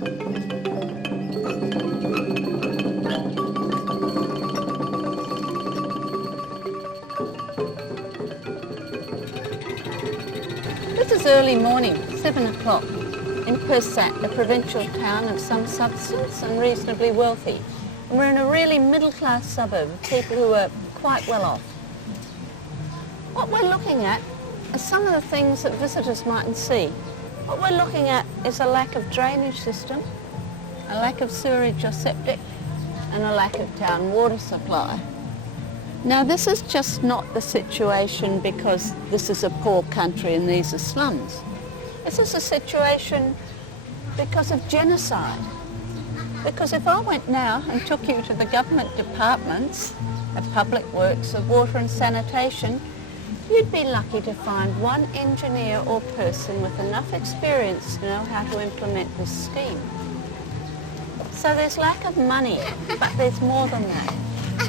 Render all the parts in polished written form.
This is early morning, 7 o'clock, in Persat, a provincial town of some substance and reasonably wealthy. And we're in a really middle-class suburb of people who are quite well off. What we're looking at are some of the things that visitors mightn't see. What we're looking at is a lack of drainage system, a lack of sewerage or septic, and a lack of town water supply. Now, this is just not the situation because this is a poor country and these are slums. This is a situation because of genocide. Because if I went now and took you to the government departments of public works, of water and sanitation, you'd be lucky to find one engineer or person with enough experience to know how to implement this scheme. So there's lack of money, but there's more than that.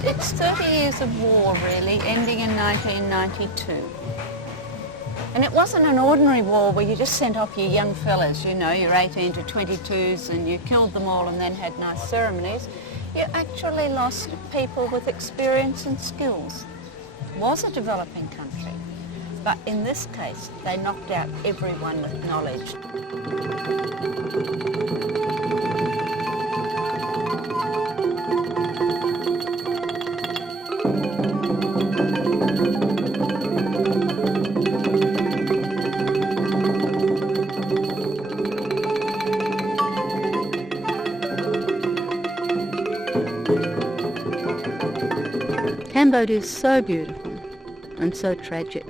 It's 30 years of war, really, ending in 1992. And it wasn't an ordinary war where you just sent off your young fellas, you know, your 18 to 22s, and you killed them all and then had nice ceremonies. You actually lost people with experience and skills. It was a developing country, but in this case, they knocked out everyone with knowledge. Cambodia is so beautiful and so tragic.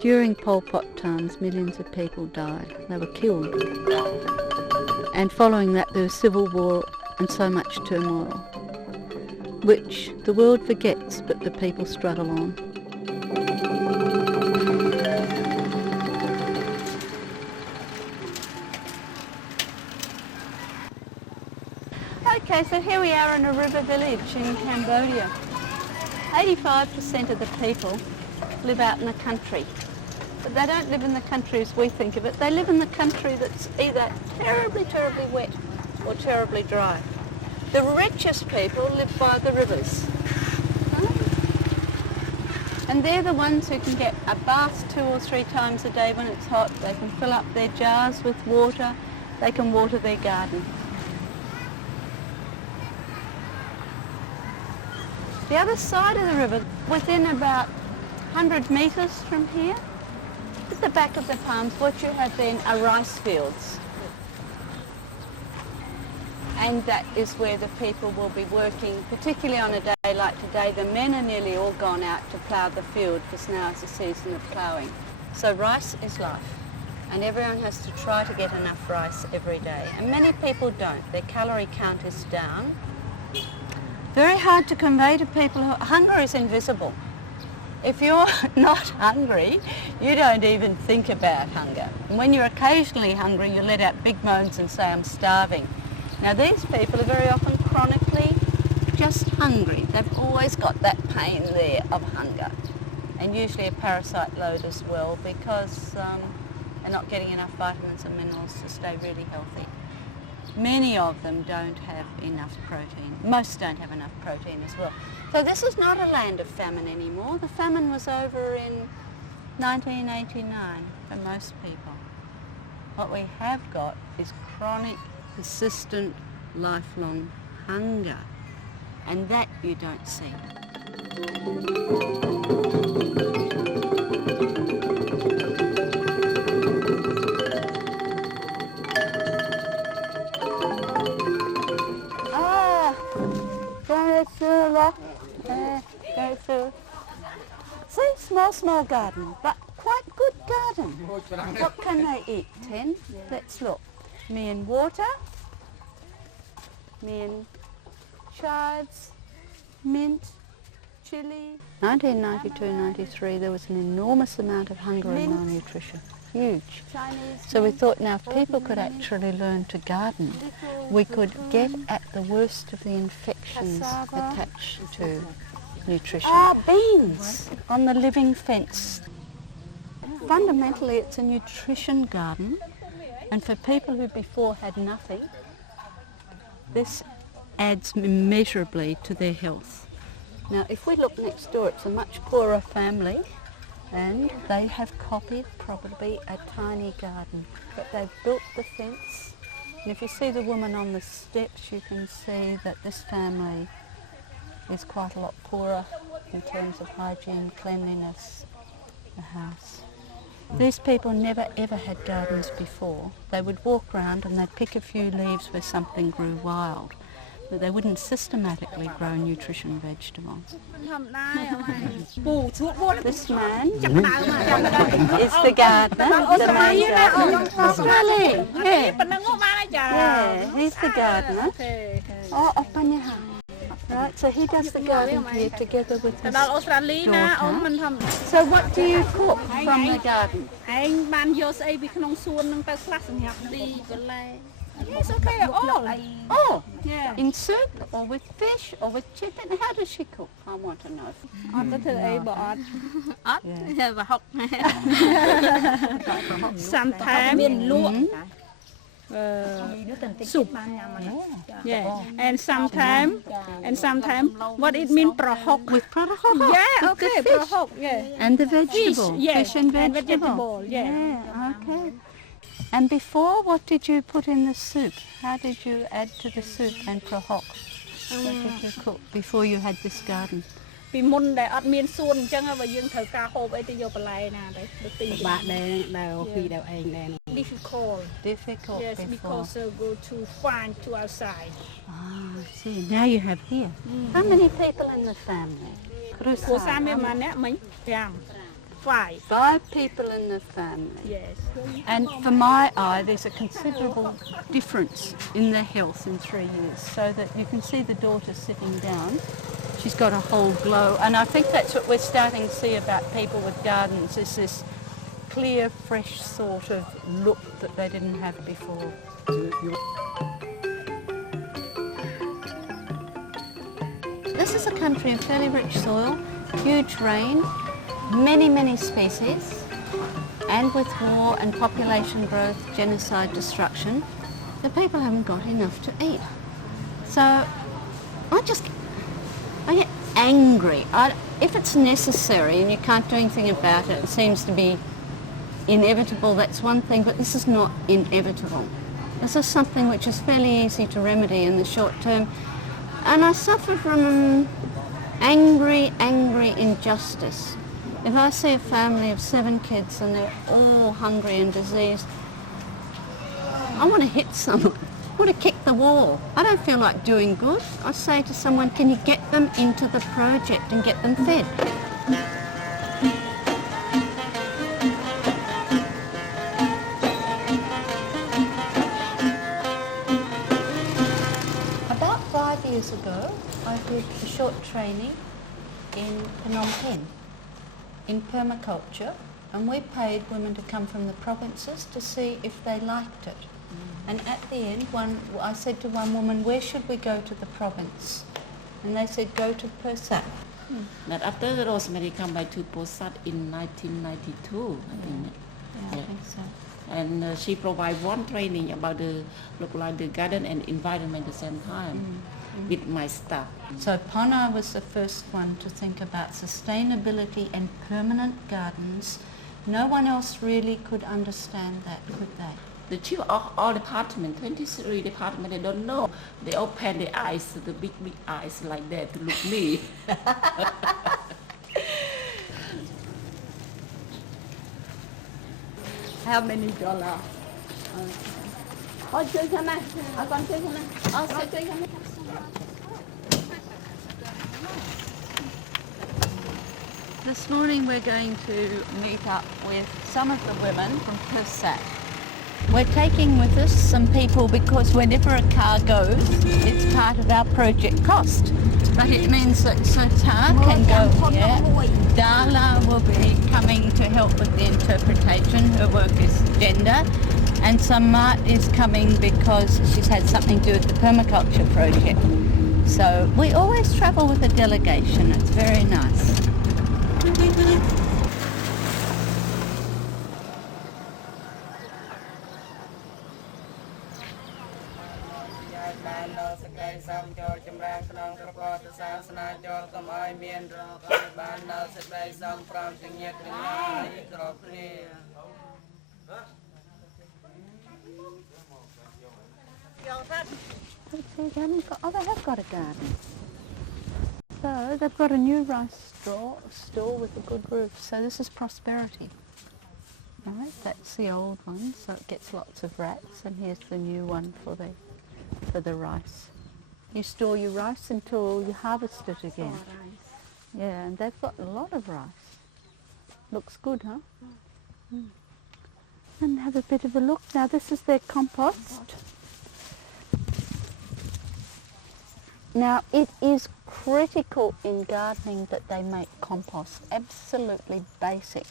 During Pol Pot times, millions of people died. They were killed. And following that, there was civil war and so much turmoil, which the world forgets, but the people struggle on. Okay, so here we are in a river village in Cambodia. 85% of the people live out in the country. But they don't live in the country as we think of it. They live in the country that's either terribly, terribly wet or terribly dry. The richest people live by the rivers. And they're the ones who can get a bath 2 or 3 times a day when it's hot. They can fill up their jars with water. They can water their garden. The other side of the river, within about 100 metres from here, at the back of the palms, what you have then are rice fields. And that is where the people will be working, particularly on a day like today. The men are nearly all gone out to plough the field because now is the season of ploughing. So rice is life, and everyone has to try to get enough rice every day. And many people don't. Their calorie count is down. Very hard to convey to people who hunger is invisible. If you're not hungry, you don't even think about hunger. And when you're occasionally hungry, you let out big moans and say, I'm starving. Now these people are very often chronically just hungry. They've always got that pain there of hunger. And usually a parasite load as well because they're not getting enough vitamins and minerals to stay really healthy. Many of them don't have enough protein. Most don't have enough protein as well. So this is not a land of famine anymore. The famine was over in 1989 for most people. What we have got is chronic, persistent, lifelong hunger. And that you don't see. See, small garden, but quite good garden. What can they eat? 10? Let's look. Me and water, me and chives, mint, chili. 1992-93, there was an enormous amount of hunger and malnutrition. Huge. So we thought now if people could actually learn to garden, we could get at the worst of the infections attached to nutrition. Beans on the living fence. Fundamentally it's a nutrition garden And for people who before had nothing, this adds immeasurably to their health. Now, if we look next door, it's a much poorer family, and they have copied probably a tiny garden, but they've built the fence. And if you see the woman on the steps, you can see that this family is quite a lot poorer in terms of hygiene, cleanliness, the house. These people never ever had gardens before. They would walk around and they'd pick a few leaves where something grew wild, but they wouldn't systematically grow nutrition vegetables. This man is the gardener, the main gardener. Yeah, he's the gardener. Right, so he does the garden here together with his daughter. So what do you cook from the garden? It's okay at all. Oh, Yeah. in soup or with fish or with chicken? How does she cook? I want to know. Sometimes soup. Yeah. And sometimes what it means prahok. With prahok? Yeah, with the okay, fish. prahok, yeah. And the vegetable? Fish, yeah. Fish and And vegetable? vegetable, yeah. Yeah, okay. And before, what did you put in the soup? How did you add to the soup and prahok? What did you cook before you had this garden? ពីមុនដែលអត់មានសួនអញ្ចឹងបើយើងត្រូវការហូបអីទៅយកបន្លែណាទៅទីបាក់ដែរពីដល់ឯងដែរ difficult Difficult yes before. because go to find to outside Ah, I see. Now you have here. How many people in the family? គ្រួសារមានប៉ុន្មានអ្នកមិញ Five people in the family. yes And for my eye, there's a considerable difference in their health in 3 years. So that you can see the daughter sitting down. She's got a whole glow. And I think that's what we're starting to see about people with gardens, is this clear, fresh sort of look that they didn't have before. This is a country of fairly rich soil, huge rain, many species, and with war and population growth, genocide, destruction, the people haven't got enough to eat. So I get angry. If it's necessary and you can't do anything about it, it seems to be inevitable, that's one thing, but this is not inevitable. This is something which is fairly easy to remedy in the short term. And I suffer from angry injustice. If I see a family of 7 kids and they're all hungry and diseased, I want to hit someone. I want to kick the wall. I don't feel like doing good. I say to someone, can you get them into the project and get them fed? About 5 years ago, I did a short training in Phnom Penh in permaculture, and we paid women to come from the provinces to see if they liked it. And at the end, I said to one woman, where should we go to the province? And they said, go to Persat. But after Rosemary come back to Posat in 1992, I think. Yeah, I think so. And she provide one training about the garden and environment at the same time with my staff. So Pana was the first one to think about sustainability and permanent gardens. No one else really could understand that, could they? The chief of all department, 23 department, they don't know. They open their eyes, the big eyes like that to look me. how many dollar This morning we're going to meet up with some of the women from Persat. We're taking with us some people because whenever a car goes, it's part of our project cost. But it means that Sota can go here. Dala will be coming to help with the interpretation. Her work is gender. And Samat is coming because she's had something to do with the permaculture project. So we always travel with a delegation. It's very nice. Oh, they have got a garden. So they've got a new rice store with a good roof. So this is prosperity. Right, that's the old one, so it gets lots of rats, and here's the new one for the rice. You store your rice until you harvest it again. Yeah, and they've got a lot of rice. Looks good, huh? Mm. And have a bit of a look. Now this is their compost. Now it is critical in gardening that they make compost, absolutely basic.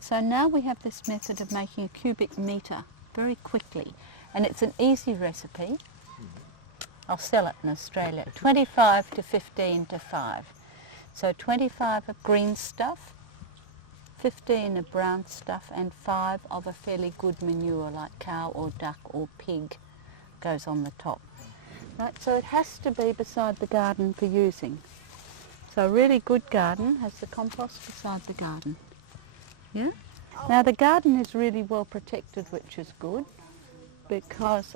So now we have this method of making a cubic metre very quickly, and it's an easy recipe. I'll sell it in Australia. 25 to 15 to 5. So 25 of green stuff, 15 of brown stuff, and 5 of a fairly good manure like cow or duck or pig goes on the top. Right, so it has to be beside the garden for using. So a really good garden has the compost beside the garden. Yeah? Now the garden is really well protected, which is good, because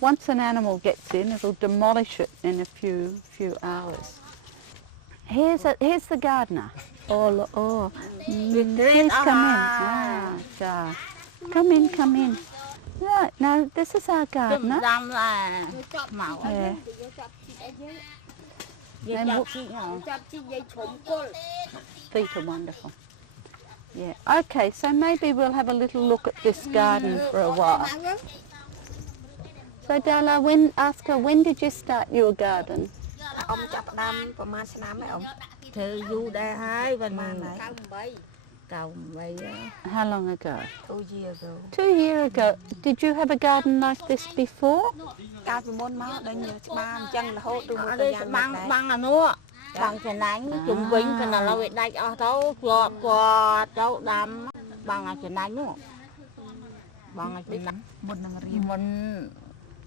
once an animal gets in, it'll demolish it in a few hours. Here's the gardener. Please come in. Come in. Right, now this is our gardener. Yeah. Feet are wonderful. Yeah. Okay, so maybe we'll have a little look at this garden for a while. So Dala, ask her, when did you start your garden? How long ago? 2 years ago. 2 years ago. Did you have a garden like this before? Bằng cái nánh chúng vĩnh cái là bị đạch ở đâu quạt đâu đâm bằng cái nánh nữa bằng cái nánh mình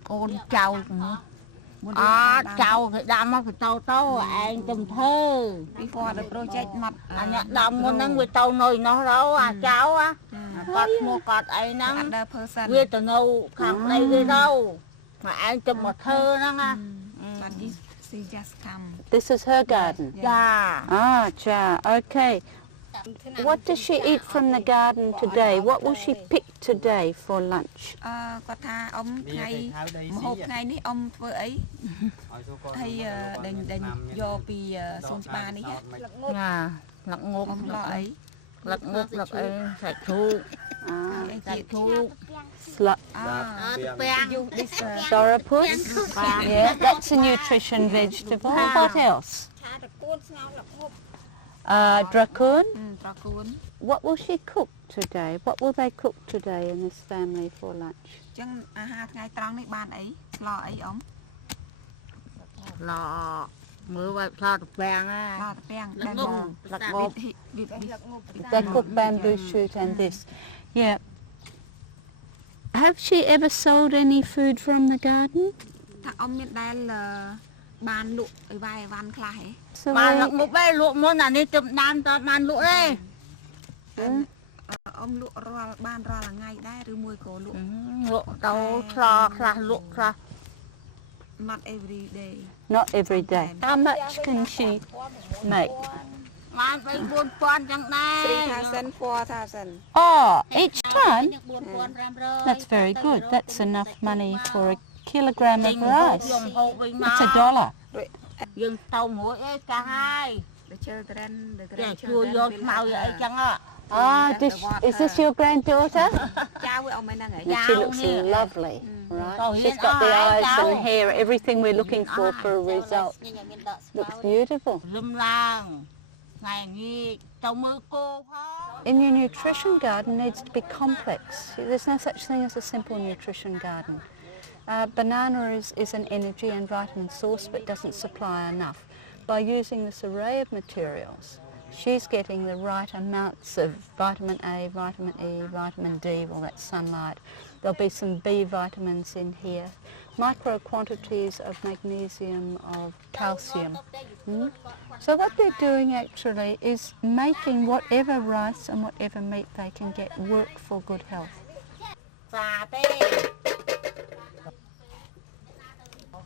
con trâu nữa trâu cái đâm nó phải tàu anh tùm thơ before the project mặt anh nhặt đâm con năng với tàu nồi nó đâu cháu cọt mua cọt ấy năng về từ nâu khẳng đây về đâu mà anh tùm một thơ năng She just come. This is her garden? Yeah. Cha, okay. What does she eat from the garden today? What will she pick today for lunch? Có tha ông ngày một ngày ní ông vừa ấy hay đành do vì sông Spa ní lật ngục ông lo ấy lật ấy sạch thu sạch thu Soropus? Yeah, that's a nutrition vegetable. What else? Dracoon? What will she cook today? What will they cook today in this family for lunch? lò mưa vậy lò tập bèn lật ngục They cook bamboo shoot and this. Yeah. Have she ever sold any food from the garden? So bà lật ngục đây lụa muốn là đi chụp đàn lụa đây ông lụa ban ra là ngay đây rồi mùi cổ lụa lụa tàu lụa not every day. Not every day. How much can she make? 3,000 4,000. Oh, each time? That's very good. That's enough money for a kilogram of rice. That's $1. Dừng tàu mũi cả hai. The children, the Chua grandchildren. vô màu vậy chăng ạ? Is this your granddaughter? She looks Yeah. lovely, right? She's got the eyes and hair, everything we're looking for a result. Looks beautiful. Rùm làng, ngày nghi tàu mưa cô. In your nutrition garden needs to be complex. There's no such thing as a simple nutrition garden. Banana is an energy and vitamin source but doesn't supply enough. By using this array of materials, she's getting the right amounts of vitamin A, vitamin E, vitamin D, all that sunlight. There'll be some B vitamins in here, micro quantities of magnesium, of calcium. So what they're doing actually is making whatever rice and whatever meat they can get work for good health.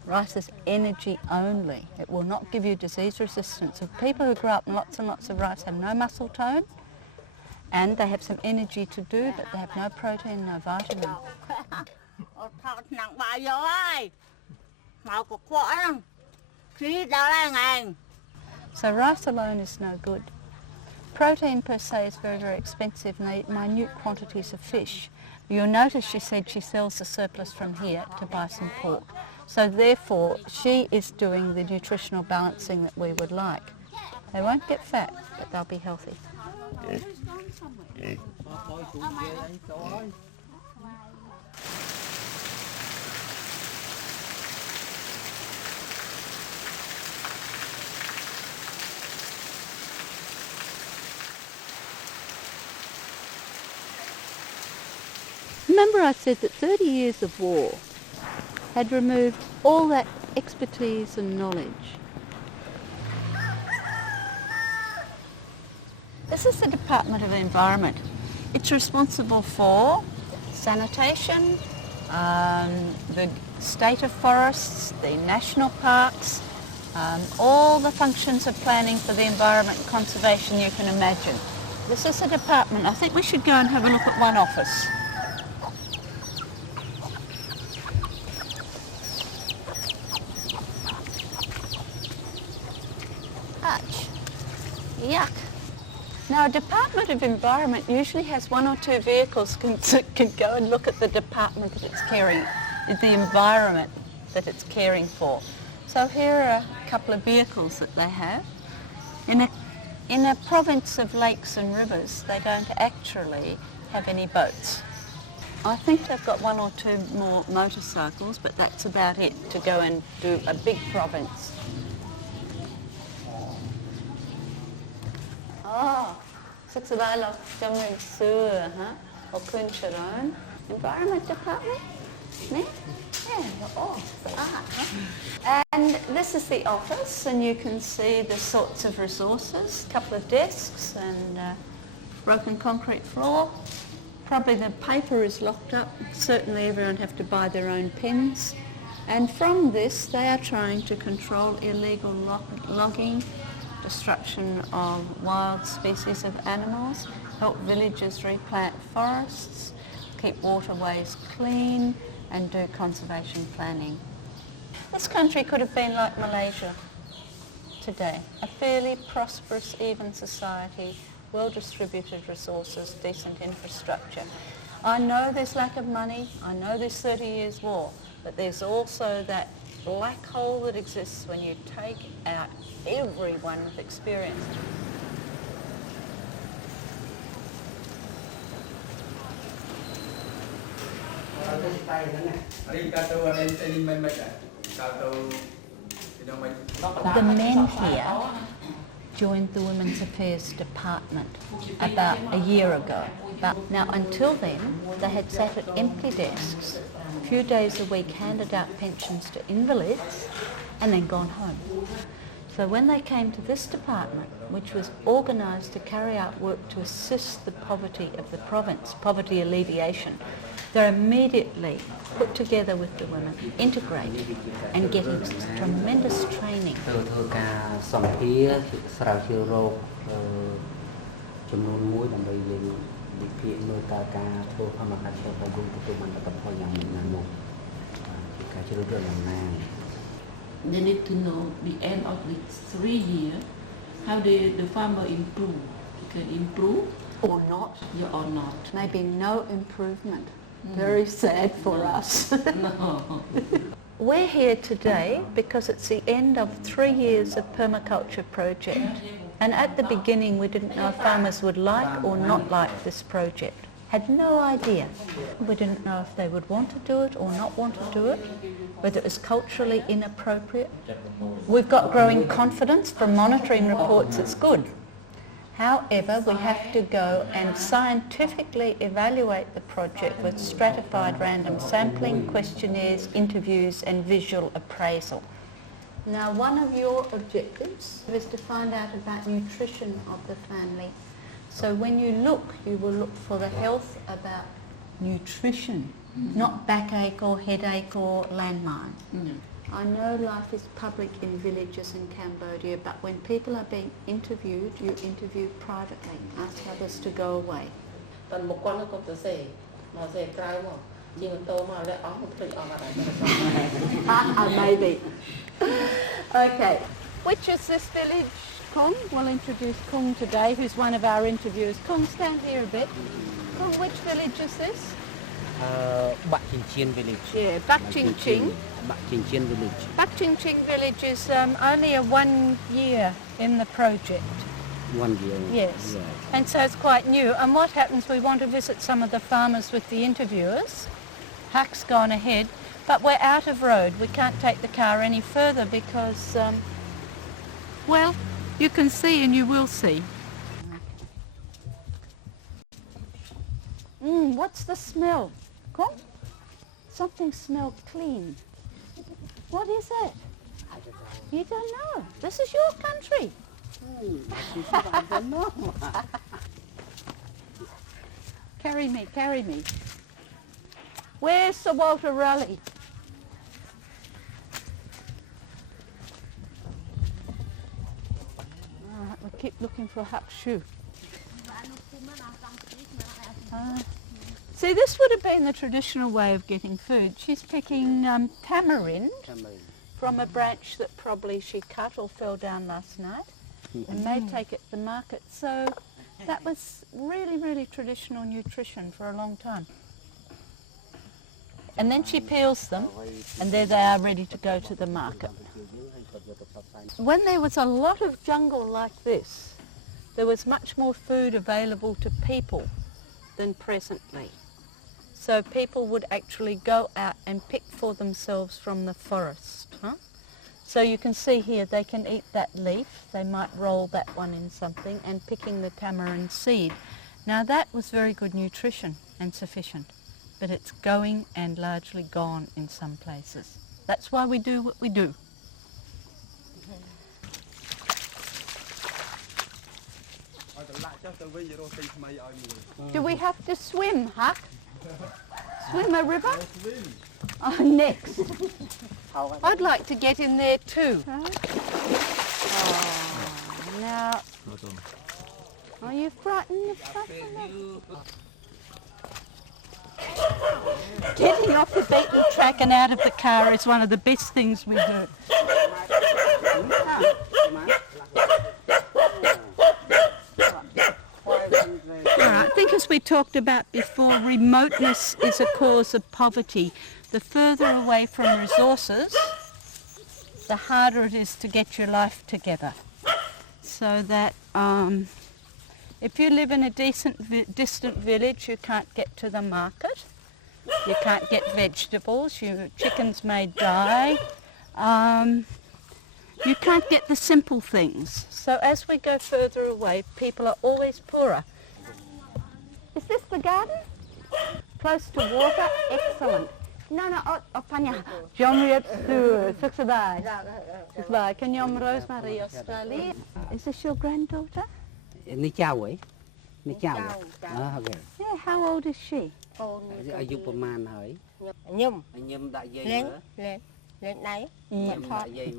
Rice is energy only. It will not give you disease resistance. So people who grow up on lots and lots of rice have no muscle tone, and they have some energy to do, but they have no protein, no vitamin. So rice alone is no good. Protein per se is very, very expensive, and they eat minute quantities of fish. You'll notice she said she sells the surplus from here to buy some pork. So therefore, she is doing the nutritional balancing that we would like. They won't get fat, but they'll be healthy. Remember I said that 30 years of war had removed all that expertise and knowledge. This is the Department of Environment. It's responsible for sanitation, the state of forests, the national parks, all the functions of planning for the environment and conservation you can imagine. This is the department. I think we should go and have a look at one office. Yuck. Now, a Department of Environment usually has one or two vehicles can go and look at the department that it's caring, the environment that it's caring for. So here are a couple of vehicles that they have. In a province of lakes and rivers, they don't actually have any boats. I think they've got one or two more motorcycles, but that's about it to go and do a big province. Environment Department? And this is the office, and you can see the sorts of resources, a couple of desks and broken concrete floor. Probably the paper is locked up. Certainly everyone have to buy their own pens. And from this they are trying to control illegal logging, destruction of wild species of animals, help villagers replant forests, keep waterways clean and do conservation planning. This country could have been like Malaysia today, a fairly prosperous, even society, well-distributed resources, decent infrastructure. I know there's lack of money, I know there's 30 years war, but there's also that black hole that exists when you take out everyone with experience. The men here joined the Women's Affairs Department about a year ago. But now until then, they had sat at empty desks, a few days a week handed out pensions to invalids and then gone home. So when they came to this department, which was organised to carry out work to assist the poverty of the province, poverty alleviation, they're immediately put together with the women, integrated and getting tremendous training. They need to know the end of the 3 years, how the farmer improve. You can improve Or not. Yeah, or not. Maybe no improvement. Very sad for us. No. We're here today because it's the end of 3 years of Permaculture project. And at the beginning we didn't know if farmers would like or not like this project. Had no idea. We didn't know if they would want to do it or not want to do it, whether it was culturally inappropriate. We've got growing confidence from monitoring reports, it's good. However, we have to go and scientifically evaluate the project with stratified random sampling, questionnaires, interviews and visual appraisal. Now, one of your objectives is to find out about nutrition of the family. So when you look, you will look for the health about nutrition, not backache or headache or landmine. I know life is public in villages in Cambodia, but when people are being interviewed, you interview privately, ask others to go away. Maybe. Okay. Which is this village, Kong? We'll introduce Kong today, who's one of our interviewers. Kong, stand here a bit. Kong, which village is this? Bak Ching Ching village. Yeah, Bak Ching Ching. Bak Ching Ching village. Bak Ching Ching village is only a 1 year in the project. 1 year. Yes. And so it's quite new. And what happens, we want to visit some of the farmers with the interviewers. Huck's gone ahead, but we're out of road. We can't take the car any further because, well, you can see and you will see. What's the smell? Come? Something smells clean. What is it? You don't know. This is your country. I don't know. Carry me, carry me. Where's Sir Walter Raleigh? All right, we'll keep looking for Huck's shoe. See, this would have been the traditional way of getting food. She's picking tamarind from a branch that probably she cut or fell down last night and may take it to the market. So that was really, really traditional nutrition for a long time. And then she peels them, and there they are ready to go to the market. When there was a lot of jungle like this, there was much more food available to people than presently. So people would actually go out and pick for themselves from the forest. So you can see here they can eat that leaf, they might roll that one in something, and picking the tamarind seed. Now that was very good nutrition and sufficient, but it's going and largely gone in some places. That's why we do what we do. Do we have to swim, Huck? Swim a river? Oh, next. I'd like to get in there too. Oh, now. Are you frightened? Getting off the beaten track and out of the car is one of the best things we do. I think as we talked about before, remoteness is a cause of poverty. The further away from resources, the harder it is to get your life together. So that if you live in a distant village, you can't get to the market, you can't get vegetables, your chickens may die, you can't get the simple things. So as we go further away, people are always poorer. Is this the garden? Close to water? Excellent. No, Panya. Rosemary Australia. Is this your granddaughter? Ni chào ấy. Ni chào. Okay. Yeah, how old is she? អាយុប្រហែលហើយ ខ្ញុំដាក់យាយមើល lên đây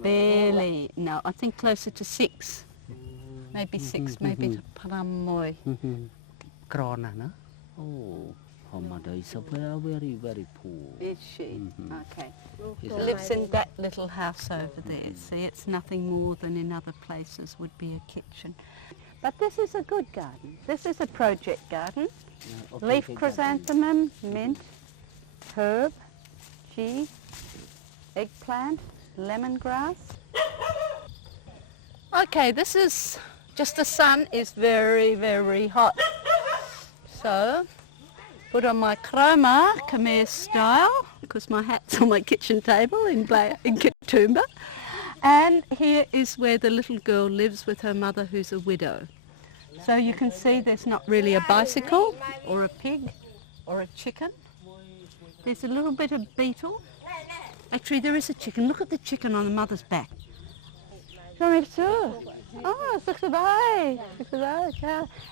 Barely. No, I think closer to 6. Maybe 6, maybe 5. ក្រណាស់ណាអូ her mother is very very poor. Is she? Okay. She lives in that little house over there. See, it's nothing more than in other places would be a kitchen. But this is a good garden. This is a project garden. Leaf chrysanthemum, mint, herb, cheese, eggplant, lemongrass. Okay, this is just the sun is very, very hot. So, put on my chroma, Khmer style, because my hat's on my kitchen table in Katoomba. And here is where the little girl lives with her mother, who's a widow. So you can see there's not really a bicycle or a pig or a chicken. There's a little bit of beetle. Actually, there is a chicken. Look at the chicken on the mother's back. Oh,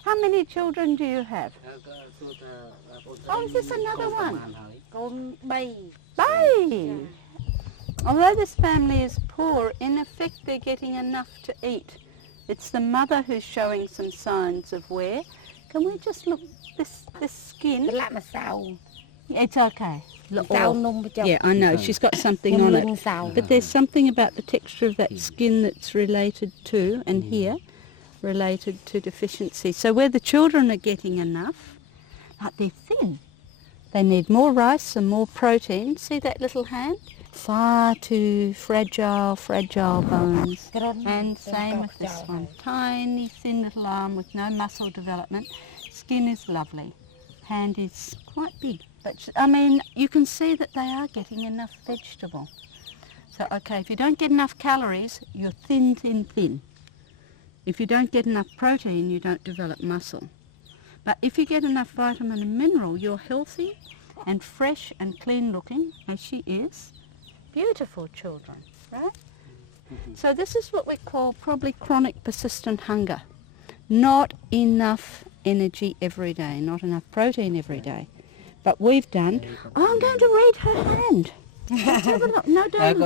how many children do you have? Oh, is this another one? Bye. Although this family is poor, in effect they're getting enough to eat. It's the mother who's showing some signs of wear. Can we just look this skin? It's okay. Yeah, I know. She's got something on it. But there's something about the texture of that skin that's related to, and here, related to deficiency. So where the children are getting enough, but they're thin. They need more rice and more protein. See that little hand? Far too fragile bones. And same with this one. Tiny, thin little arm with no muscle development. Skin is lovely. Hand is quite big. But, I mean, you can see that they are getting enough vegetable. So, okay, if you don't get enough calories, you're thin. If you don't get enough protein, you don't develop muscle. But if you get enough vitamin and mineral, you're healthy and fresh and clean looking, as she is. Beautiful children, right? So this is what we call probably chronic persistent hunger. Not enough energy every day, not enough protein every day. But we've done, I'm going to read her hand. Have a look. No, don't.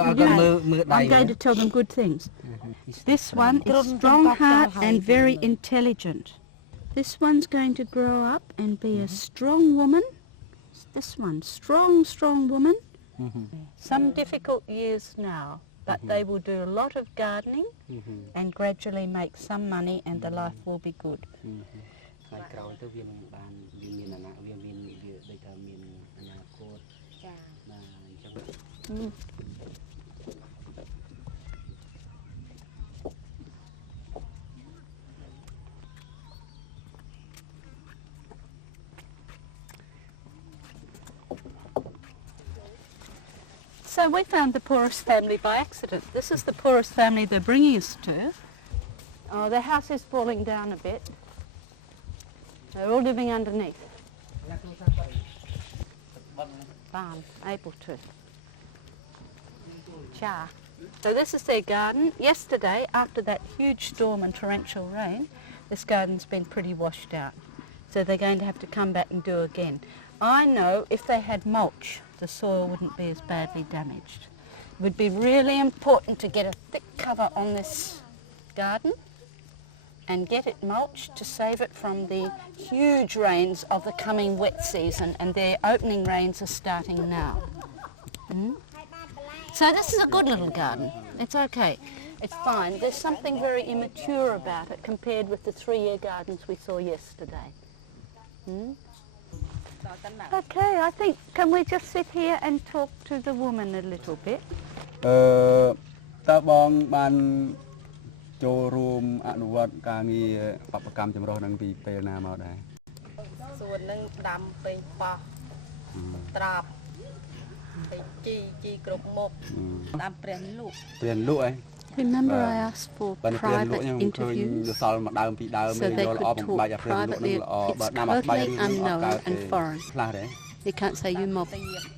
I'm going to tell them good things. This one is strong heart and very intelligent. This one's going to grow up and be a strong woman. This one, strong woman. Some difficult years now, but they will do a lot of gardening and gradually make some money and the life will be good. So we found the poorest family by accident. This is the poorest family they're bringing us to. Oh, their house is falling down a bit. They're all living underneath. Barn, able to. So this is their garden. Yesterday, after that huge storm and torrential rain, this garden's been pretty washed out. So they're going to have to come back and do again. I know if they had mulch, the soil wouldn't be as badly damaged. It would be really important to get a thick cover on this garden and get it mulched to save it from the huge rains of the coming wet season, and their opening rains are starting now. So this is a good little garden. It's okay. It's fine. There's something very immature about it compared with the 3-year gardens we saw yesterday. Okay, I think, can we just sit here and talk to the woman a little bit? តើបងបានចូលរួមអនុវត្តការងារបព្វកម្មចម្រុះនឹងពីពេលណាមកដែរ សួននឹងដាំពេញប៉ោះត្រាប់ពេញជីគ្រប់មុខដាំព្រះលក់ Remember I asked for private interviews so they could talk privately. It's totally unknown and foreign. You can't say you mob,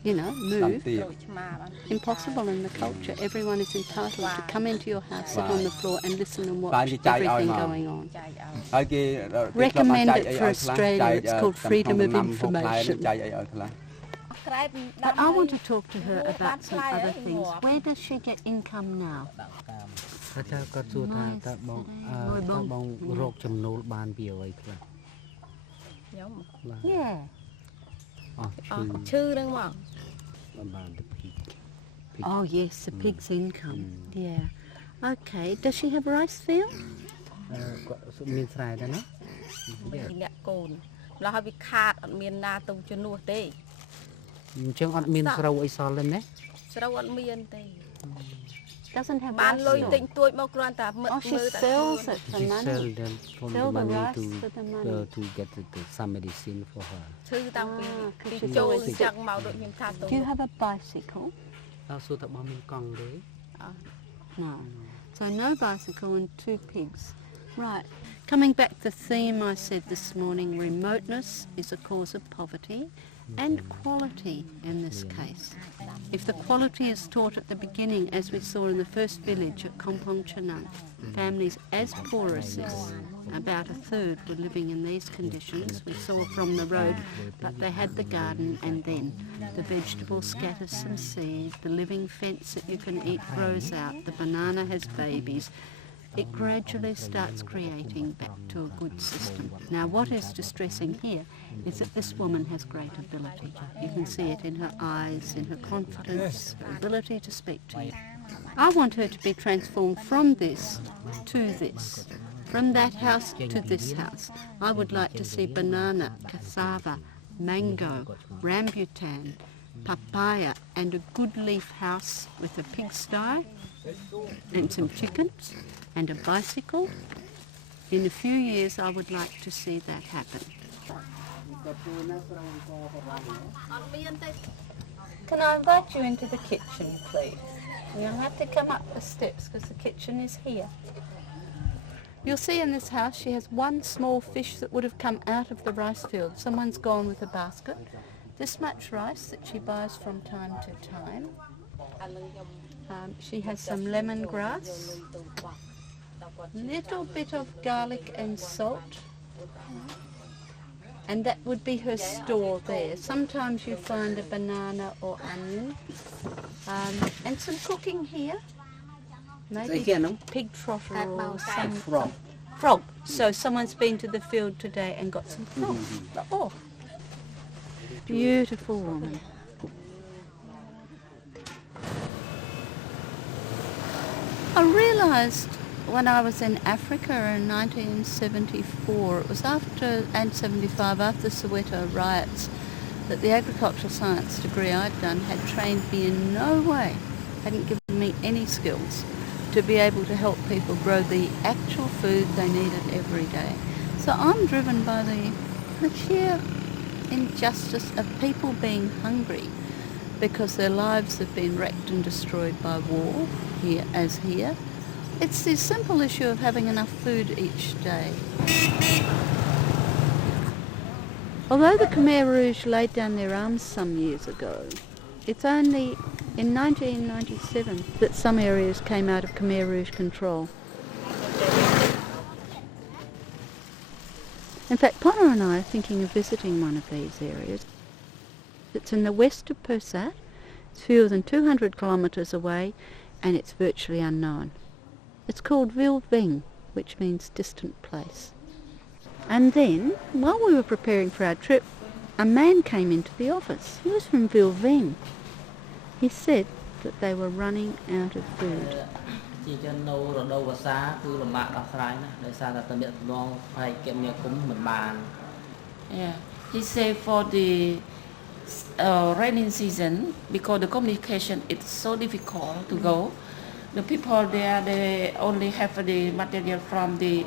move. Impossible in the culture. Everyone is entitled to come into your house, sit on the floor and listen and watch everything going on. Recommend it for Australia. It's called freedom of information. But I want to talk to her about some other things. Where does she get income now? Yeah. Oh yes, the pig's income. Yeah. Okay. Does she have a rice field? Doesn't have rice field. Oh, she sells it for money. Sell the rice for the money. To get some medicine for her. Do you have a bicycle? No. So no bicycle and 2 pigs. Right. Coming back to the theme I said this morning, remoteness is a cause of poverty and quality in this case. If the quality is taught at the beginning, as we saw in the first village at Kampong Chanang, families as poor as this, about a third were living in these conditions, we saw from the road, but they had the garden and then the vegetables scatter some seed, the living fence that you can eat grows out, the banana has babies. It gradually starts creating back to a good system. Now what is distressing here is that this woman has great ability. You can see it in her eyes, in her confidence, her ability to speak to you. I want her to be transformed from this to this, from that house to this house. I would like to see banana, cassava, mango, rambutan, papaya and a good leaf house with a pigsty and some chickens and a bicycle. In a few years I would like to see that happen. Can I invite you into the kitchen, please? You'll have to come up the steps because the kitchen is here. You'll see in this house she has one small fish that would have come out of the rice field. Someone's gone with a basket. This much rice that she buys from time to time. She has some lemongrass, little bit of garlic and salt, and that would be her store there. Sometimes you find a banana or onion, and some cooking here. Maybe pig trotter or some frog. So someone's been to the field today and got some frog. Oh, beautiful woman. I realised when I was in Africa in 1974, it was after, and 75, after the Soweto riots, that the agricultural science degree I'd done had trained me in no way, hadn't given me any skills to be able to help people grow the actual food they needed every day. So I'm driven by the sheer injustice of people being hungry because their lives have been wrecked and destroyed by war, here as here. It's the simple issue of having enough food each day. Although the Khmer Rouge laid down their arms some years ago, it's only in 1997 that some areas came out of Khmer Rouge control. In fact, Potter and I are thinking of visiting one of these areas. It's in the west of Persat, it's fewer than 200 kilometres away, and it's virtually unknown. It's called Vil Veng, which means distant place. And then, while we were preparing for our trip, a man came into the office. He was from Vil Veng. He said that they were running out of food. Yeah, he said for the rainy season, because the communication is so difficult to go, the people there, they only have the material from the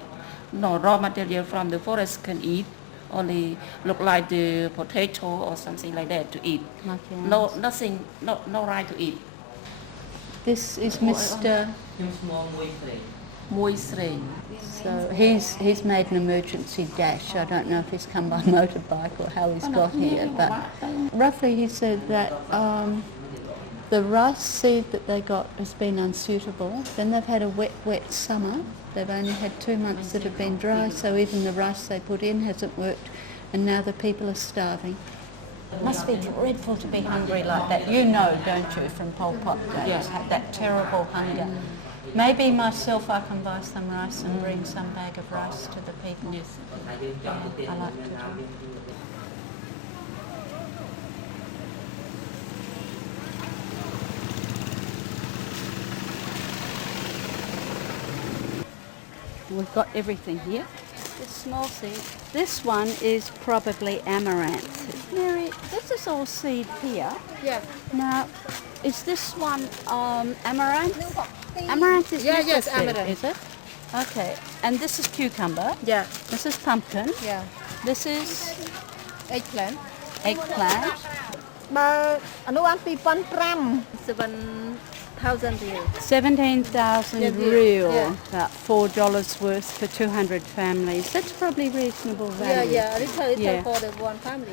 raw material from the forest can eat, only look like the potato or something like that to eat. No, nothing, no right to eat. This is Mr. Moisring. So he's made an emergency dash. I don't know if he's come by motorbike or how he's got here, but roughly he said that the rice seed that they got has been unsuitable. Then they've had a wet summer. They've only had 2 months that have been dry, so even the rice they put in hasn't worked, and now the people are starving. It must be dreadful to be hungry like that. You know, don't you, from Pol Pot days, Yes. that terrible hunger. Maybe myself I can buy some rice and bring some bag of rice to the people. Yes. Yeah, I like to do. We've got everything here. This small seed. This one is probably amaranth. Mary, this is all seed here. Yeah. Now, is this one amaranth? Amaranth is Yes, this seed, amaranth. is it? Okay. And this is cucumber. Yeah. This is pumpkin. Yeah. This is Eggplant. eggplant. បើអានោះបាន2005 7 17,000 real. 17,000 Yeah, real, yeah. about $4 worth for 200 families. That's probably reasonable value. Yeah, little Yeah. for the one family.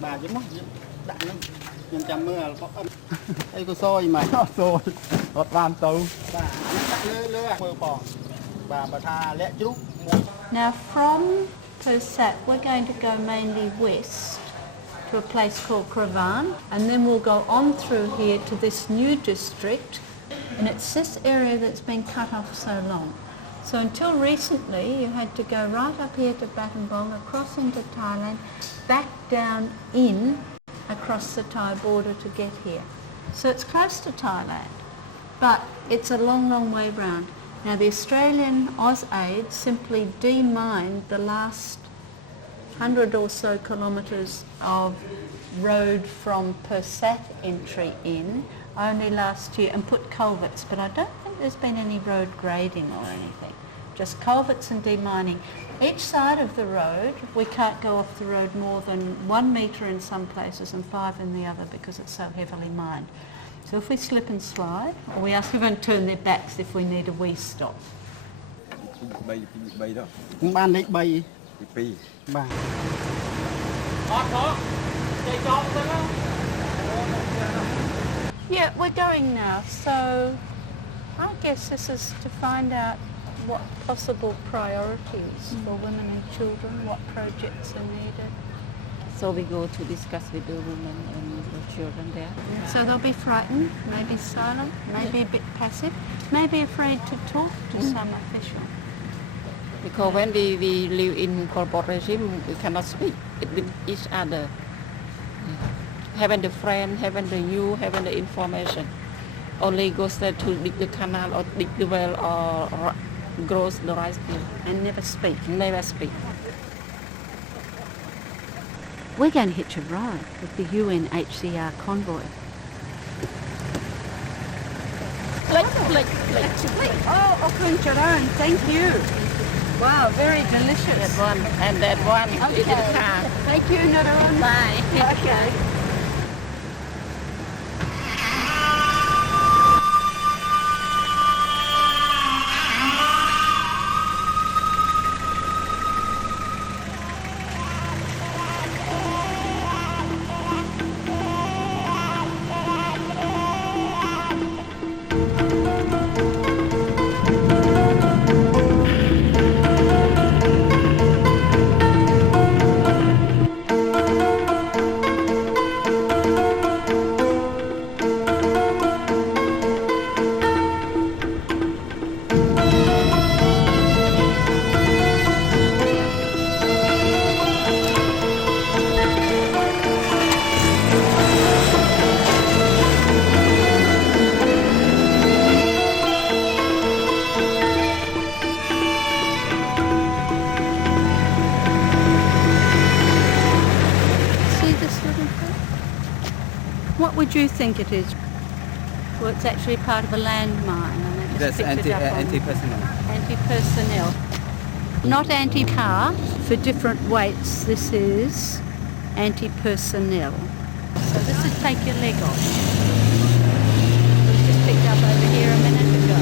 Bà chứ mất đạn nó nhân trăm mưa có âm đây có xôi mà nó xôi ngọt vam tù bà nó lứa lứa mưa bò bà tha lẹ chú. Now from Persat we're going to go mainly west to a place called Cravan, and then we'll go on through here to this new district, and it's this area that's been cut off so long. So until recently you had to go right up here to Battambang, across into Thailand, back down in across the Thai border to get here. So it's close to Thailand, but it's a long, long way round. Now the Australian AusAid simply demined the last 100 or so kilometres of road from Persat entry in only last year and put culverts, but I don't think there's been any road grading or anything, just culverts and demining. Each side of the road, we can't go off the road more than 1 metre in some places and 5 in the other because it's so heavily mined. So if we slip and slide, or we ask everyone to turn their backs if we need a wee stop. Bay đó. Cũng ban lấy bay. Bay. Ba. Yeah, we're going now, so I guess this is to find out what possible priorities for women and children, what projects are needed. So we go to discuss with the women and the children there. So they'll be frightened, maybe silent, maybe a bit passive, maybe afraid to talk to some official. Because when we live in corporate regime, we cannot speak with each other. Having the friend, having the you, having the information. Only goes there to dig the canal or dig the well or grows the rice field. And never speak. Never speak. We're going to hitch a ride with the UNHCR convoy. Oh, Auckland Charan, thank you. Wow, very delicious. That one and that one is in the car. Thank you, Narun. Bye. Okay. What would you think it is? Well, it's actually part of a landmine. And I just That's picked it up on anti-personnel. anti-personnel. Not anti-car. For different weights, this is anti-personnel. So this would take your leg off. It was just picked up over here a minute ago.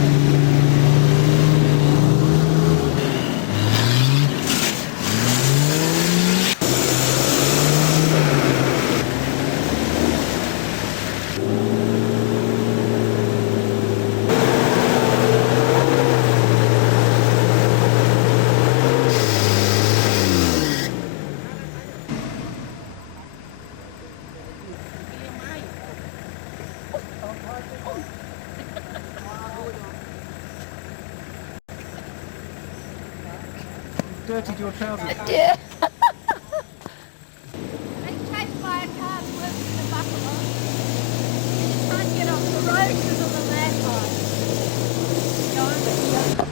Dirtied your trousers. They chased by a car worse than the buffalo. You can't get off the road because of the landmine. Go over here.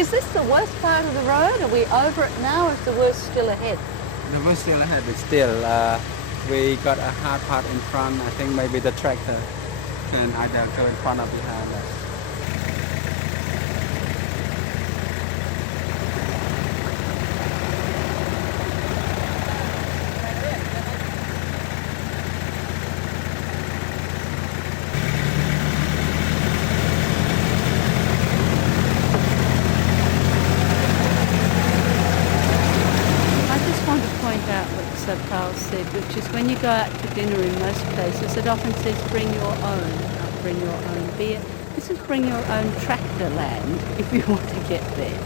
Is this the worst part of the road? Are we over it now, or is the worst still ahead? The bus still ahead, but still, we got a hard part in front. I think maybe the tractor can either go in front or behind us. Carl said, which is when you go out to dinner in most places, it often says bring your own, not bring your own beer. This is bring your own tractor land if you want to get there.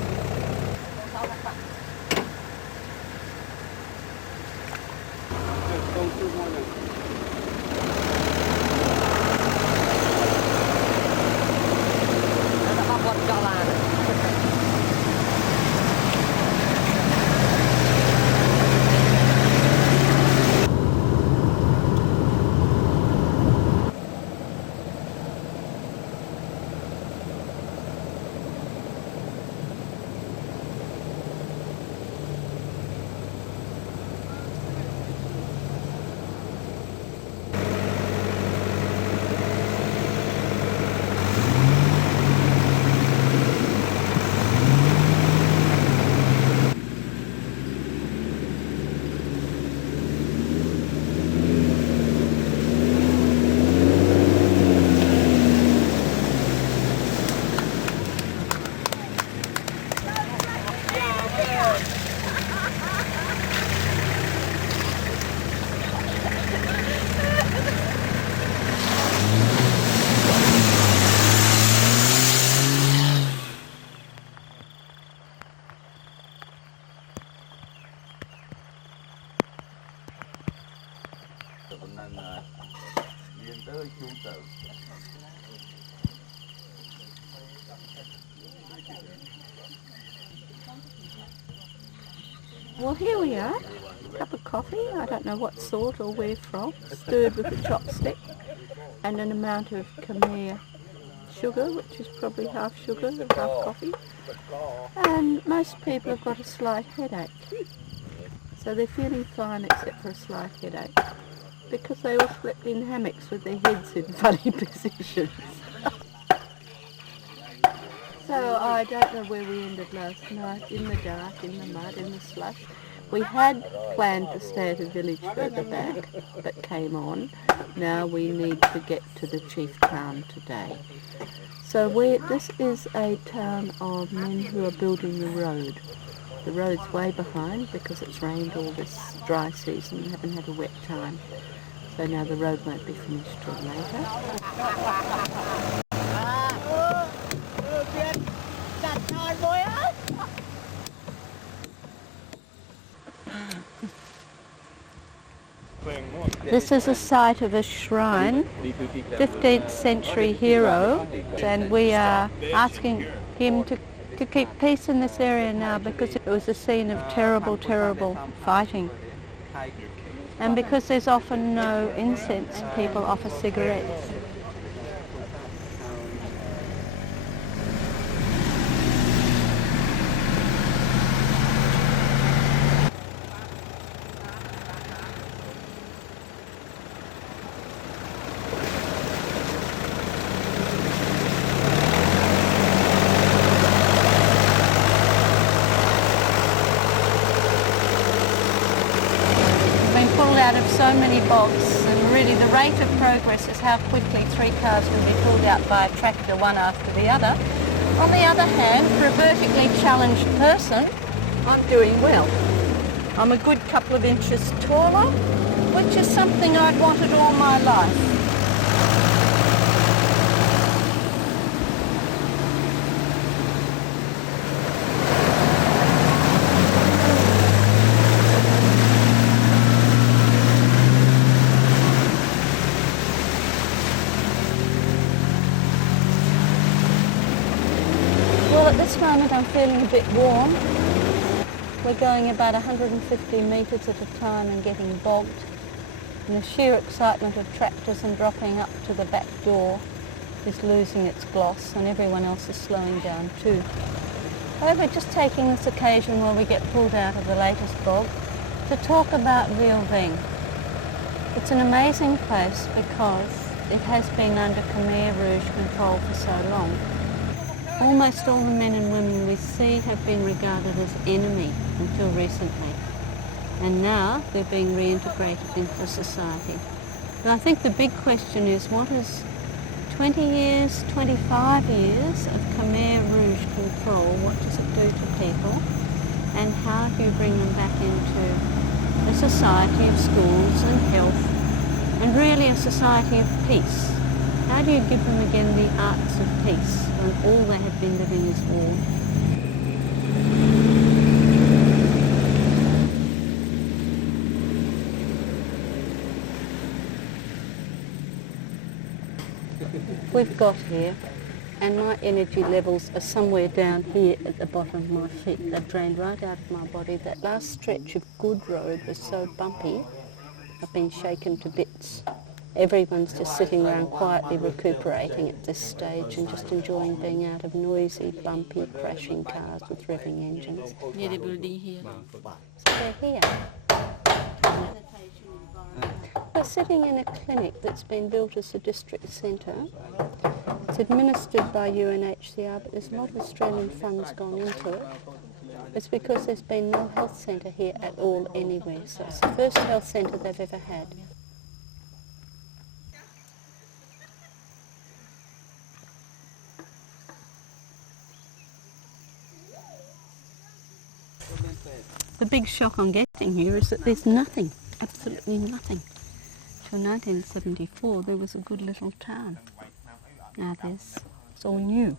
Well, here we are, a cup of coffee, I don't know what sort or where from, stirred with a chopstick, and an amount of Khmer sugar, which is probably half sugar and half coffee. And most people have got a slight headache, so they're feeling fine except for a slight headache, because they all slept in hammocks with their heads in funny positions. So I don't know where we ended last night, in the dark, in the mud, in the slush. We had planned to stay at a village further back, but came on. Now we need to get to the chief town today. So this is a town of men who are building the road. The road's way behind because it's rained all this dry season. We haven't had a wet time. So now the road won't be finished till later. This is a site of a shrine, 15th century hero, and we are asking him to keep peace in this area now because it was a scene of terrible, terrible fighting. And because there's often no incense, people offer cigarettes. Out of so many bogs, and really the rate of progress is how quickly 3 cars will be pulled out by a tractor one after the other. On the other hand, for a vertically challenged person, I'm doing well. I'm a good couple of inches taller, which is something I'd wanted all my life. At this moment I'm feeling a bit warm. We're going about 150 metres at a time and getting bogged. And the sheer excitement of tractors and dropping up to the back door is losing its gloss, and everyone else is slowing down too. However, just taking this occasion while we get pulled out of the latest bog to talk about Vieux Vinh. It's an amazing place because it has been under Khmer Rouge control for so long. Almost all the men and women we see have been regarded as enemy until recently, and now they're being reintegrated into society. But I think the big question is, what is 20 years, 25 years of Khmer Rouge control, what does it do to people, and how do you bring them back into a society of schools and health, and really a society of peace? How do you give them again the arts of peace when all they have been living is war? We've got here, and my energy levels are somewhere down here at the bottom of my feet. They've drained right out of my body. That last stretch of good road was so bumpy, I've been shaken to bits. Everyone's just sitting around quietly recuperating at this stage and just enjoying being out of noisy, bumpy, crashing cars with revving engines. Near the building here. So they're here. We're sitting in a clinic that's been built as a district centre. It's administered by UNHCR, but there's a lot of Australian funds gone into it. It's because there's been no health centre here at all anywhere, so it's the first health centre they've ever had. The big shock I'm getting here is that there's nothing, absolutely nothing. Till 1974 there was a good little town. Now it's all new.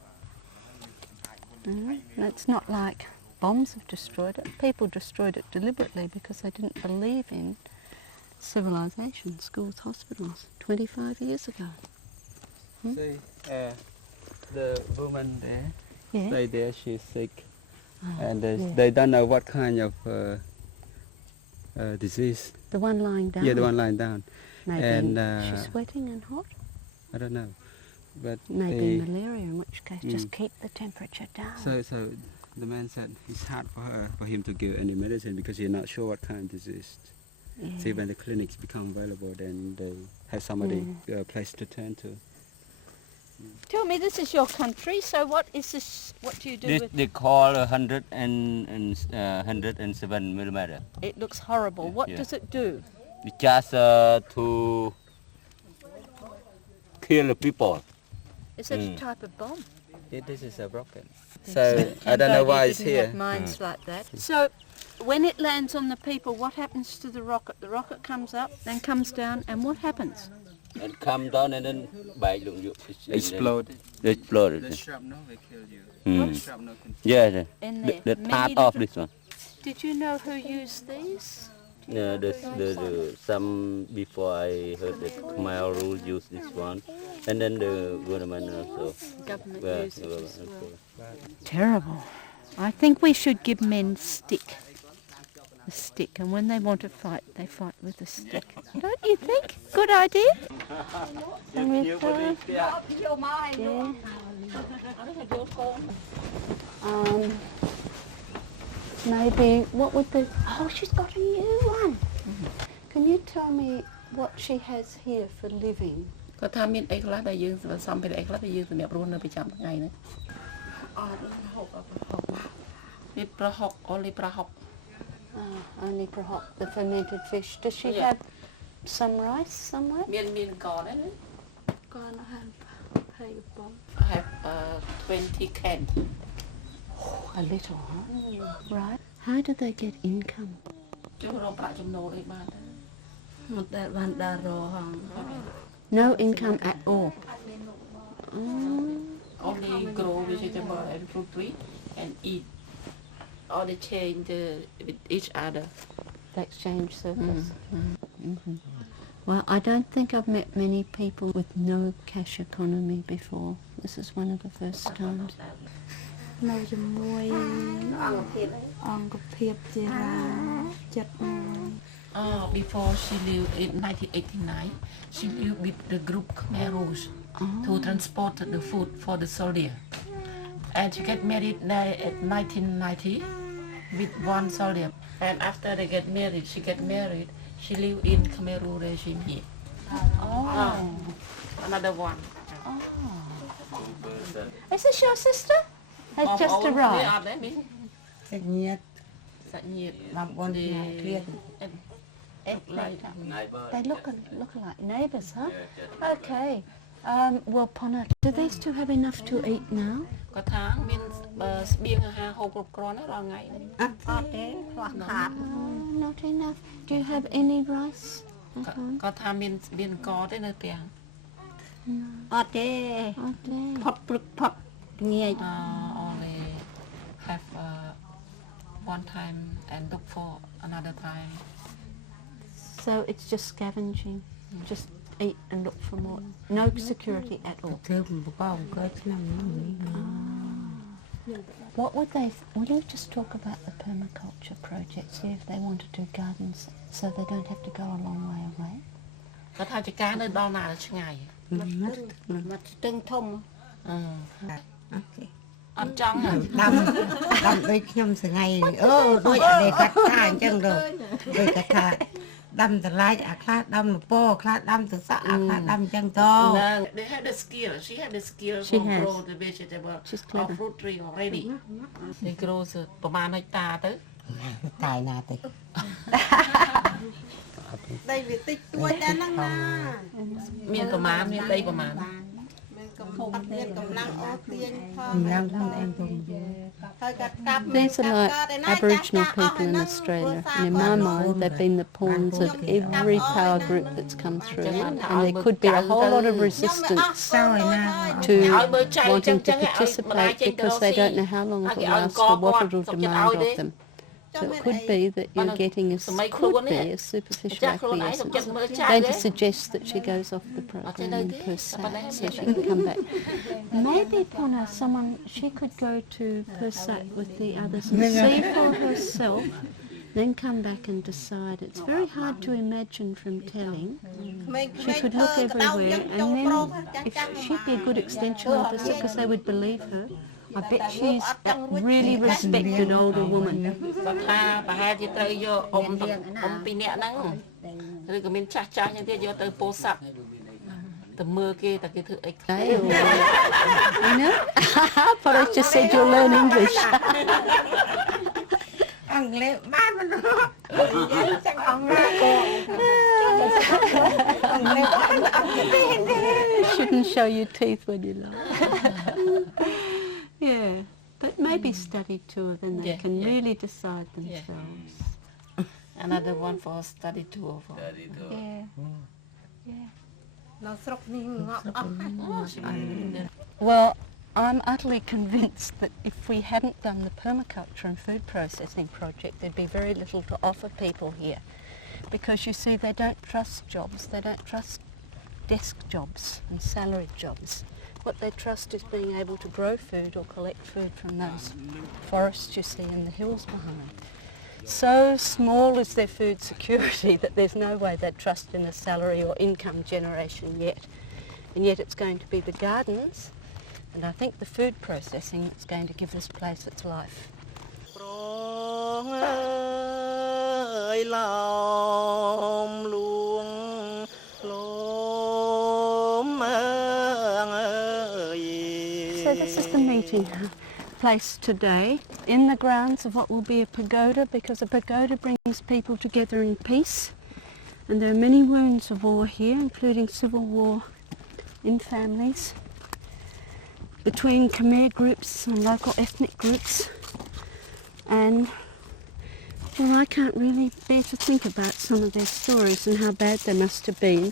And it's not like bombs have destroyed it. People destroyed it deliberately because they didn't believe in civilization, schools, hospitals, 25 years ago. See, the woman there, Yeah. stay there, she's sick. Oh, And yeah. they don't know what kind of disease. The one lying down. Yeah, the one lying down. Maybe and, she's sweating and hot. I don't know. But Maybe malaria, in which case just keep the temperature down. so the man said it's hard for him to give any medicine because he's not sure what kind of disease. Yeah. See, when the clinics become available, then they have somebody place to turn to. Tell me, this is your country, so what is this, what do you do This with they call 107 millimeter. it? Looks horrible. What Yeah. does it do? It's just to kill the people. Is it a type of bomb? This is a rocket. So I don't know why it's didn't here. have mines like that. So when it lands on the people, what happens to the rocket? The rocket comes up, then comes down, and what happens? It come down and then Explode. Explode. The shrapnel will kill you. Mm. Shrapnel can Yeah, In the there. part Many of different- this one. Did you know who used these? The some before I heard that Khmer Rouge used this one, and then the government also. Government Yeah, used it as government well. also. Terrible. I think we should give men stick. A stick, and when they want to fight, they fight with a stick. Don't you think? Good idea? Maybe, what would the... Oh, she's got a new one. Can you tell me what she has here for living? គាត់ថាមានអីខ្លះដែលយើងសំភារៈអីខ្លះដែលយើងសម្រាប់រស់នៅប្រចាំថ្ងៃហ្នឹងមានប្រហុកអូលីប្រហុក Only prahok, the fermented fish. Does she Yeah. have some rice somewhere? មានកដែរណា Gone, I I have 20 can a little, huh? Right. How do they get income? ជួយរកប្រាក់ចំណូលអីបាន No income at all. only grow vegetable and fruit tree and eat or they change with each other. The exchange service. Well, I don't think I've met many people with no cash economy before. This is one of the first times. នៅជាមួយអង្គភាពជាចិត្ត Before she lived in 1989, she lived with the group Khmer Rouge to transport the food for the soldier. And she got married at 1990 with one soldier. And after they get married, she live in Khmer Rouge regime here. Another one. Is this your sister? Has just arrived. Nhiệt. They look like neighbours, huh? Okay. Well, Pona, do these two have enough to eat now? Có tháng mình biên hà hộp cột cron đó là ngày. Not enough. Do you have any rice? Có tháng mình biên có đấy nơi tiền. Only have one time and look for another time. So it's just scavenging, just eat and look for more. No security at all. What would they? Will you just talk about the permaculture project? See if they want to do gardens so they don't have to go a long way away. Có thao chỉ cá nơi bao nào là ngày. Mặt trưng thông. Ăn trong hả? Đâm đôi nhom sự ngày đôi để cắt thả chân rồi đôi cắt thả đâm từ lai khát đâm một po khát đâm từ xã khát đâm chân to. They had the skill. She had the skill She to has. grow the vegetable She's or clever. fruit tree already. They grow ประมาณ hectare ទៅ ตายนาติ Đây vì tích tuổi ta năng na. មានប្រមាណមានដីប្រមាណ These are like Aboriginal people in Australia, and in my mind they've been the pawns of every power group that's come through, and there could be a whole lot of resistance to wanting to participate because they don't know how long it will last or what it will demand of them. So it could be that you're getting a superficial acquiescence, going to suggest that she goes off the program in Persat so she can come back. Maybe, Pona, she could go to Persat with the others and see for herself, then come back and decide. It's very hard to imagine from telling. She could look everywhere, and then if she'd be a good extension officer because they would believe her. I bet she's a really respected older woman. ប្រហែលជាត្រូវយកអ៊ំពីរនាក់ហ្នឹងឬក៏មានចាស់យ៉ាងទៀតយកទៅពោធិ៍សាត់ទៅមើលគេតែគេធ្វើអី You know? But I just said you'll learn English. អង់គ្លេសបានមិនរកចឹងអង់គ្លេសក៏អង់គ្លេសបានអត់ទេ Shouldn't show your teeth when you laugh. Yeah, but maybe study tour, then they can really decide themselves. Another one for study tour for Well, I'm utterly convinced that if we hadn't done the permaculture and food processing project, there'd be very little to offer people here. Because you see, they don't trust jobs, they don't trust desk jobs and salaried jobs. What they trust is being able to grow food or collect food from those forests you see in the hills behind. So small is their food security that there's no way they'd trust in a salary or income generation yet. And yet it's going to be the gardens and I think the food processing that's going to give this place its life. So this is the meeting place today in the grounds of what will be a pagoda, because a pagoda brings people together in peace, and there are many wounds of war here, including civil war in families, between Khmer groups and local ethnic groups, and well, I can't really bear to think about some of their stories and how bad they must have been,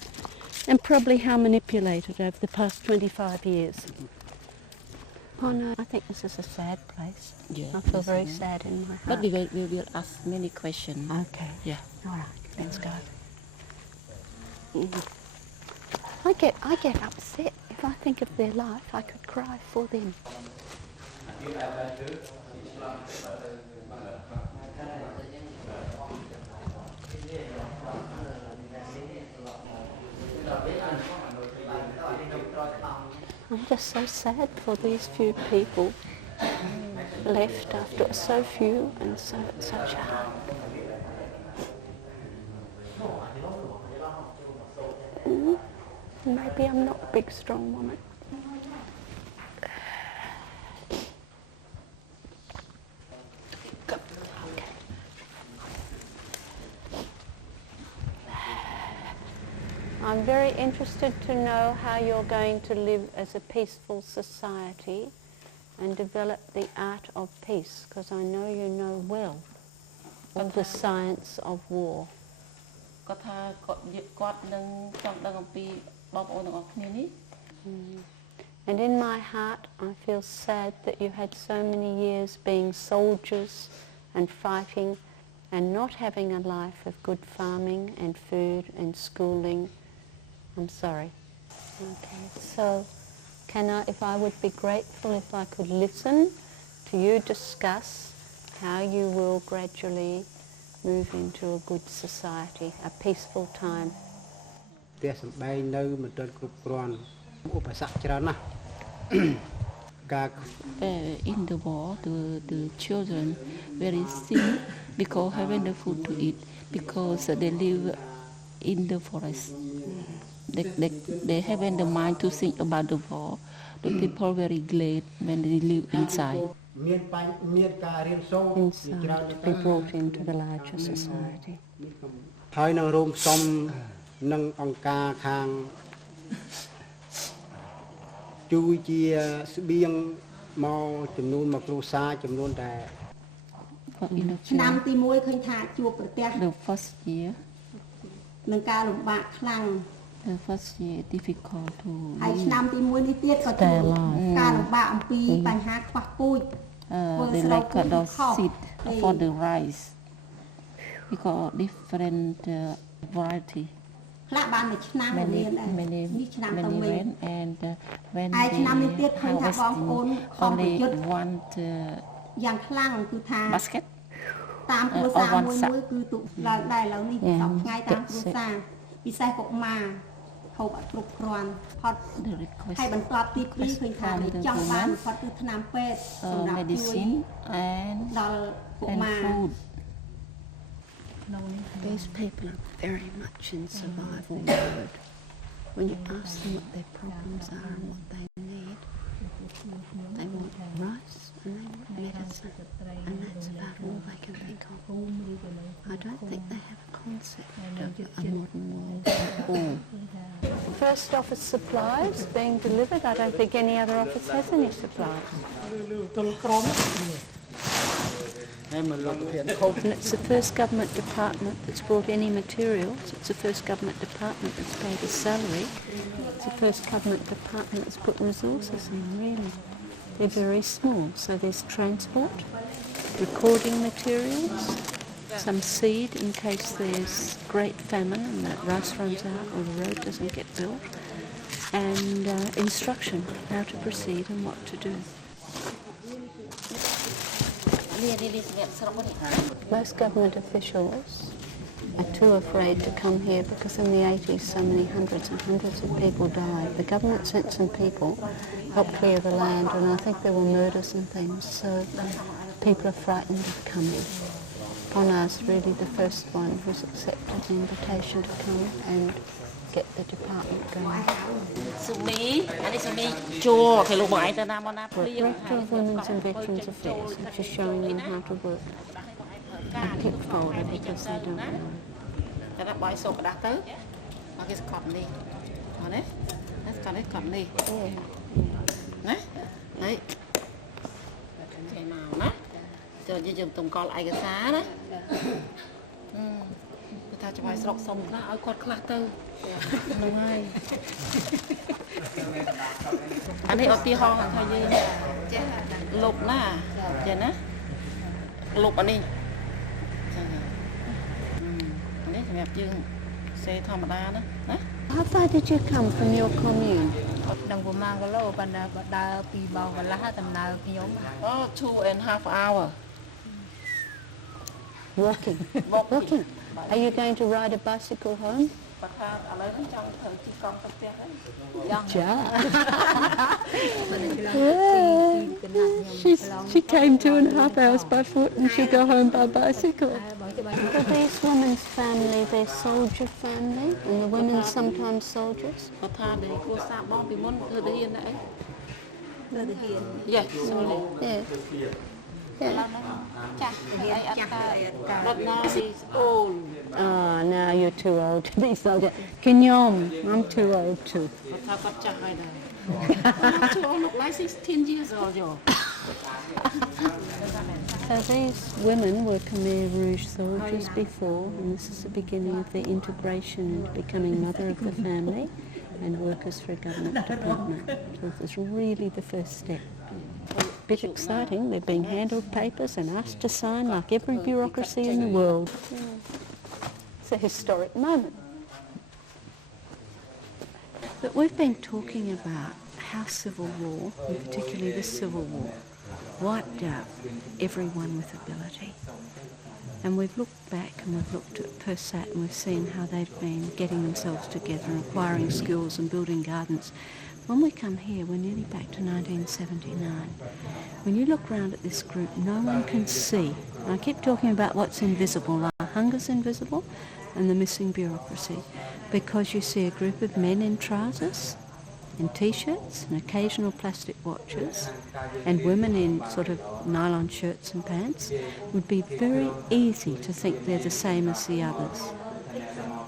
and probably how manipulated over the past 25 years. Oh no, I think this is a sad place. Yeah, I feel very sad in my heart. But we will ask many questions. Okay. Yeah. All right. Let's go. I get upset. If I think of their life, I could cry for them. I'm just so sad for these few people. left after so few and such a harm. Maybe I'm not a big, strong woman. I'm very interested to know how you're going to live as a peaceful society and develop the art of peace, because I know you know well of the science of war. គាត់ថាគាត់នឹងចង់ដឹងអំពីបងប្អូនទាំងអស់គ្នានេះ And in my heart I feel sad that you had so many years being soldiers and fighting and not having a life of good farming and food and schooling. I'm sorry. Okay, so if I would be grateful if I could listen to you discuss how you will gradually move into a good society, a peaceful time. ផ្ទះសម្បែងនៅមិនទាន់គ្រប់គ្រាន់ឧបសគ្គច្រើនណាស់ in the war the children very sick because having the food to eat because they live in the forest. They haven't the mind to think about the war. The people very glad when they live inside. Inside, to be brought into the larger society. ហើយនឹងរួមផ្សំនឹងអង្គការខាងជួយជាស្បៀងមកចំនួនមកគ្រួសារចំនួនតែ ឆ្នាំទី1ឃើញថាជួបប្រទះ The first year នឹងការលំបាកខ្លាំង the first year difficult to ហើយឆ្នាំទី1នេះទៀតក៏ជួបការលំបាកអំពីបញ្ហាខ្វះពូជ they like the seed for the rice because different variety ខ្លះបានមួយឆ្នាំរៀនដែរនេះឆ្នាំទៅវិញ and when ហើយឆ្នាំនេះទៀតឃើញថាបងប្អូនខំប្រយុទ្ធ want យ៉ាងខ្លាំងគឺថា basket តាមគ្រួសារមួយគឺទុកឡើងដែរឥឡូវនេះសប្តាហ៍តាមគ្រួសារពិសេសកុមារហូបអត់គ្រប់គ្រាន់ផត់ហើយបន្ទាប់ទី2ឃើញថាចង់បានផត់គឺថ្នាំពេទ្យសម្រាប់ជួយ and ដល់កុមារ These people are very much in survival mode. When you ask them what their problems are and what they need, they want rice and they want medicine, and that's about all they can think of. I don't think they have a concept of a modern world at all. First office supplies being delivered. I don't think any other office has any supplies. And it's the first government department that's brought any materials. It's the first government department that's paid a salary. It's the first government department that's put resources in, really. They're very small. So there's transport, recording materials, some seed in case there's great famine and that rice runs out or the road doesn't get built, and instruction, how to proceed and what to do. Most government officials are too afraid to come here because in the 80s so many hundreds and hundreds of people died. The government sent some people, helped clear the land, and I think there were murders and things, so people are frightened of coming. Conar's really the first one who's accepted the invitation to come and get the department going. Director of Women's and Veterans Affairs, which is showing them how to work a pick folder because they don't know. How far did you come from your commune? 2.5 hours. Walking. Walking. Are you going to ride a bicycle home? She came 2.5 hours by foot and she'll go home by bicycle. Well, these women's family, they're soldier family, and the women sometimes soldiers. Yes, sorry. Yeah. Yeah. But now she's old. Oh, now you're too old to be soldier. Kinyom, I'm too old too. Look like 16 years old. So these women were Khmer Rouge soldiers before, and this is the beginning of their integration into becoming mother of the family and workers for a government department. So this is really the first step. A bit exciting, they're being handed papers and asked to sign like every bureaucracy in the world. It's a historic moment. But we've been talking about how civil war, and particularly the Civil War, wiped out everyone with ability. And we've looked back and we've looked at Persat and we've seen how they've been getting themselves together and acquiring skills and building gardens. When we come here, we're nearly back to 1979. When you look around at this group, no one can see. And I keep talking about what's invisible, like hunger's invisible and the missing bureaucracy, because you see a group of men in trousers and t-shirts and occasional plastic watches, and women in sort of nylon shirts and pants. It would be very easy to think they're the same as the others.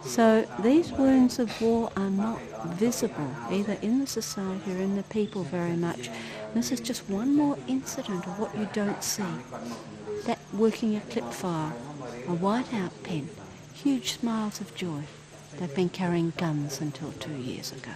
So these wounds of war are not visible either in the society or in the people very much. This is just one more incident of what you don't see. That working a clip file, a whiteout pen, huge smiles of joy. They've been carrying guns until 2 years ago.